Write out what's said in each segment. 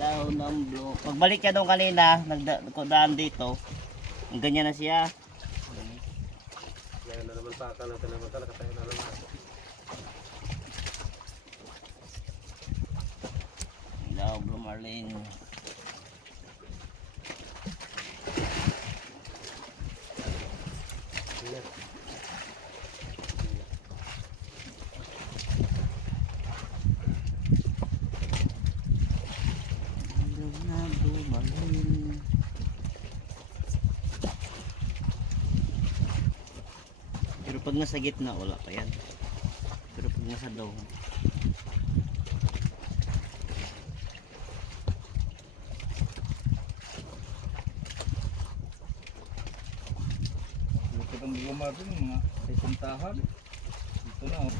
Ilaw ng blue. Pagbalik niya doon kanina, nagdaan dito. Ang ganyan na siya. Ngayon na naman pa natin naman talaga tayo na naman. Ilaw blue marlin. Pero pag nasa gitna wala pa yan. Pero pag nasa daw Ito ang gumar din mga sa puntahan. Ito na oh.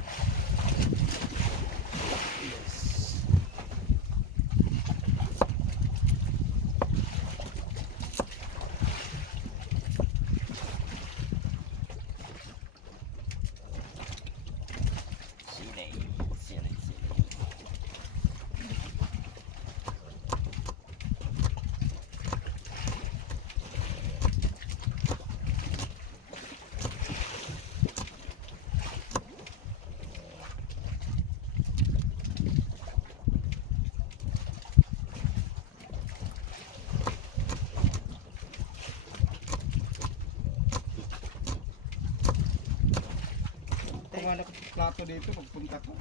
Kung ano plato dito pagpunta ko.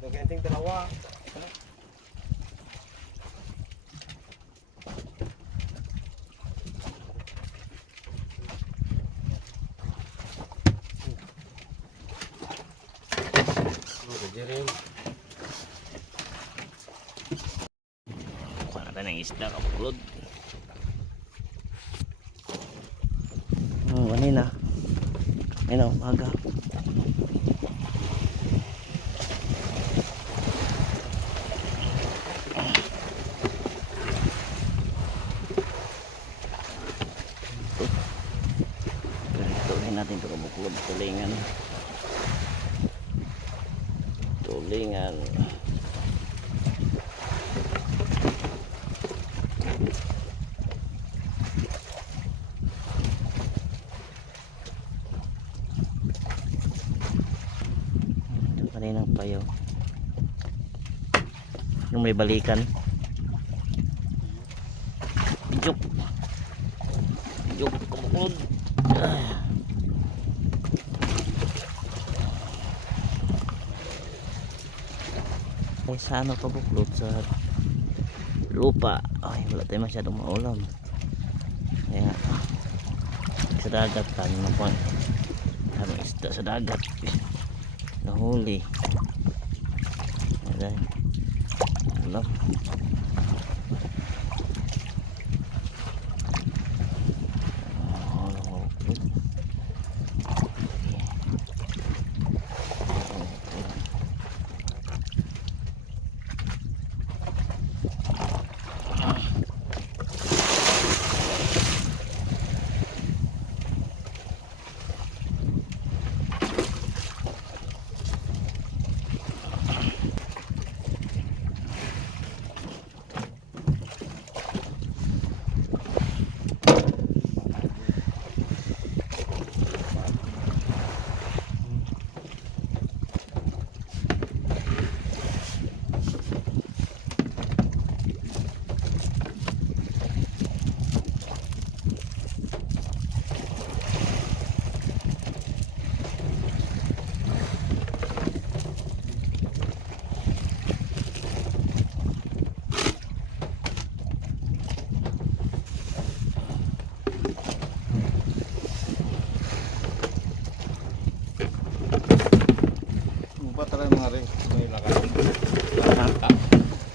Naganting dalawa. kuha natin ng isda kapuklod. Kanina ayun o, aga. Tuloy natin ito kabuklod. Tulingan. Kaninang payo yung may balikan. Juk kabuklod. Ay sa ano kabuklod sa lupa. Ay wala tayo masyadong maulam, kaya sa dagat kami po harong isda sa dagat nahuli. Ayan, ulam.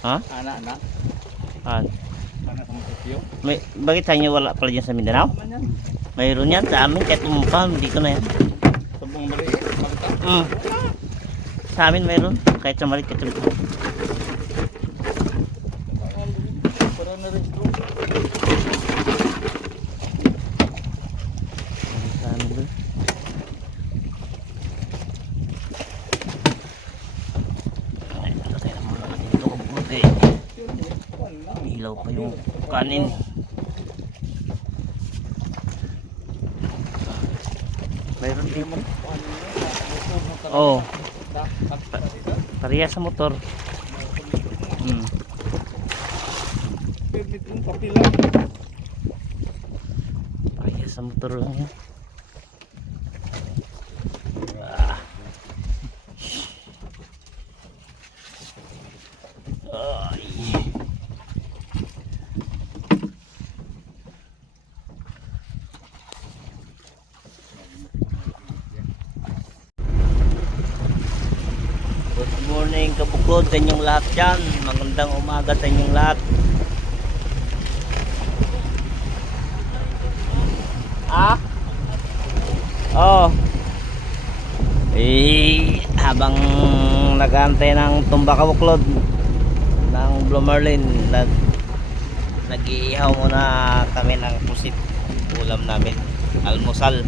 Ha? Anak-anak. Anak sa Mutipyo. Bakit sa inyo wala pala dyan sa Mindanao? Mayroon yan sa amin kahit umumpam dito na yan. Sabong maliit. Sa amin mayroon kahit sa maliit kahit sa maliit. Para na rin ito. Sa amin doon. Hilaw pa yung kanin. Mayroon dito. Oh. Parehas sa motor. Permit yung papilang. Parehas sa motor lang yan. Ah. Ay. Good morning kabukod sa inyong lahat dyan. Magandang umaga sa inyong lahat. Ah? Oh. Habang nag-aantay ng tumba kabuklod ng Blue Marlin, nag-iihaw muna kami ng pusit. Ulam namin, almusal.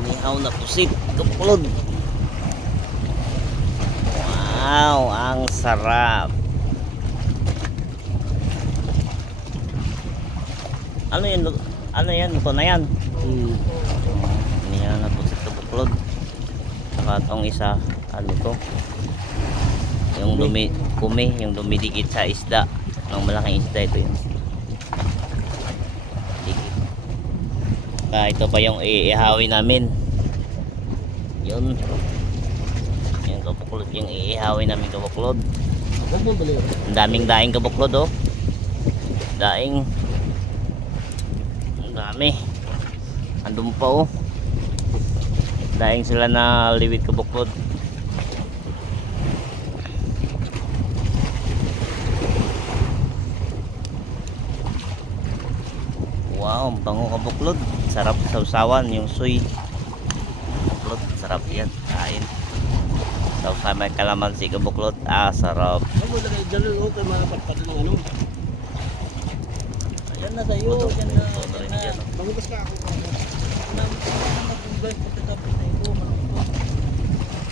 Inihaw na pusit kabuklod. Wow, ang sarap. Ano yan? Ano yan? Ito na yan. Inihaw na pusit kabuklod. Saka itong isa, ano to? Yung kumi, yung dumidikit sa isda. Ang malaking isda ito yun. Ito pa yung iihawin namin. Yun. Yung kabuklod yung iihawin namin kabuklod. Ang daming daing kabuklod oh. Daing. Ang dami. Andun pa oh. Daing sila na liwit kabuklod. Wow, bango kabuklod. Sarap sausawan yung soy. Kabuklod, sarap yan. Kain. Sausawan may kalamansi kabuklod. Ah, sarap. Ano lagay dyan o kay mga patpat ng ano? Ayan na sa'yo. Ayan na. Yan. Magugas ka ako.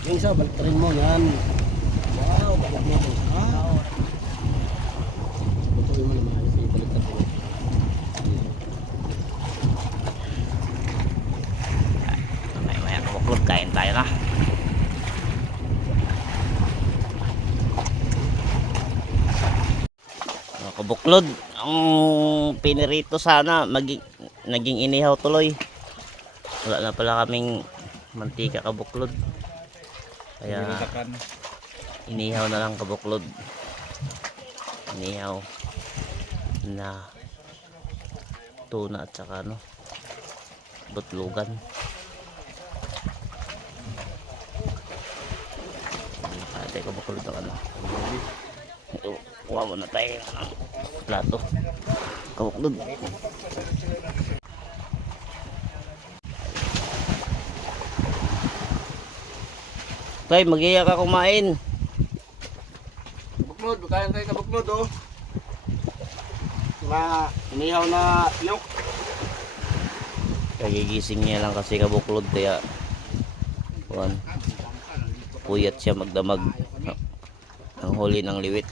Yung isa, baltarin mo yan. Wow, balik mo ito. Ha? Butuin mo naman. Ayos, ibaliktad mo. Maya kabuklod, kain tayo na. Kabuklod, ang pinirito sana naging inihaw tuloy. Wala na pala kaming mantika kabuklod, kaya inihaw na lang kabuklod. Inihaw na tuna at saka ano, butlugan. Nakatay kabuklod ng ano. Kuha mo na tayo ng plato kabuklod. Tay, mag-iya ka kumain. Kabuklod, kain tayo kabuklod oh. Na inihaw na ilok. Kagigising niya lang kasi kabuklod, kaya puyat siya magdamag ang huli ng liwit.